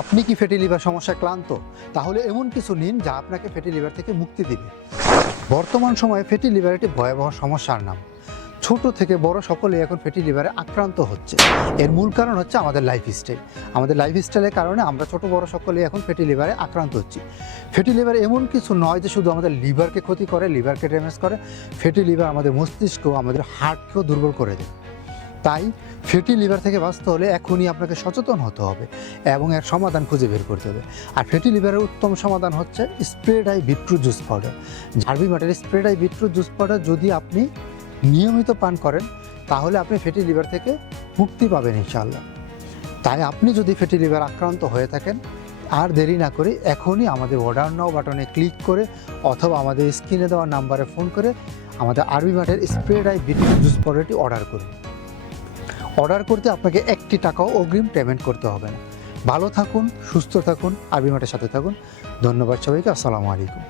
আপনি কি fatty liver সমস্যায় ক্লান্ত? তাহলে এমন কিছু নিন যা আপনাকে ফ্যাটি লিভার থেকে মুক্তি দিবে। বর্তমান সময়ে ফ্যাটি লিভার একটি ভয়াবহ সমস্যার নাম। ছোট থেকে বড় সকলেই এখন ফ্যাটি লিভারে আক্রান্ত হচ্ছে। এর মূল কারণ হচ্ছে আমাদের লাইফস্টাইল। আমাদের লাইফস্টাইলের কারণে আমরা ছোট বড় সকলেই এখন ফ্যাটি লিভারে আক্রান্ত হচ্ছি। ফ্যাটি লিভার এমন কিছু নয় যে শুধু আমাদের লিভারকে ক্ষতি করে, লিভারকে ড্যামেজ করে। ফ্যাটি লিভার আমাদের মস্তিষ্ক, আমাদের হার্টকেও দুর্বল করে দেয়। তাই ফ্যাটি লিভার থেকে বাঁচতে হলে এখনই আপনাকে সচেতন হতে হবে এবং এর সমাধান খুঁজে বের করতে হবে। আর ফ্যাটি লিভারের উত্তম সমাধান হচ্ছে spread I beetroot juice powder. RB মাটের spread I beetroot juice powder যদি আপনি নিয়মিত পান করেন তাহলে আপনি ফ্যাটি লিভার থেকে মুক্তি পাবেন ইনশাআল্লাহ। তাই আপনি যদি ফ্যাটি লিভার আক্রান্ত হয়ে থাকেন, আর দেরি না করে এখনই আমাদের অর্ডার নাও বাটনে ক্লিক করে অথবা আমাদের স্ক্রিনে দেওয়া নাম্বারে ফোন করে আমাদের আরবি মাটের স্প্রেড আই বিটরুট জুস পাউডারটি অর্ডার করুন। অর্ডার করতে আপনাকে 1 টাকাও অগ্রিম পেমেন্ট করতে হবে না। ভালো থাকুন, সুস্থ থাকুন, আরবি মাটের সাথে থাকুন। ধন্যবাদ সবাইকে। আসসালামু আলাইকুম।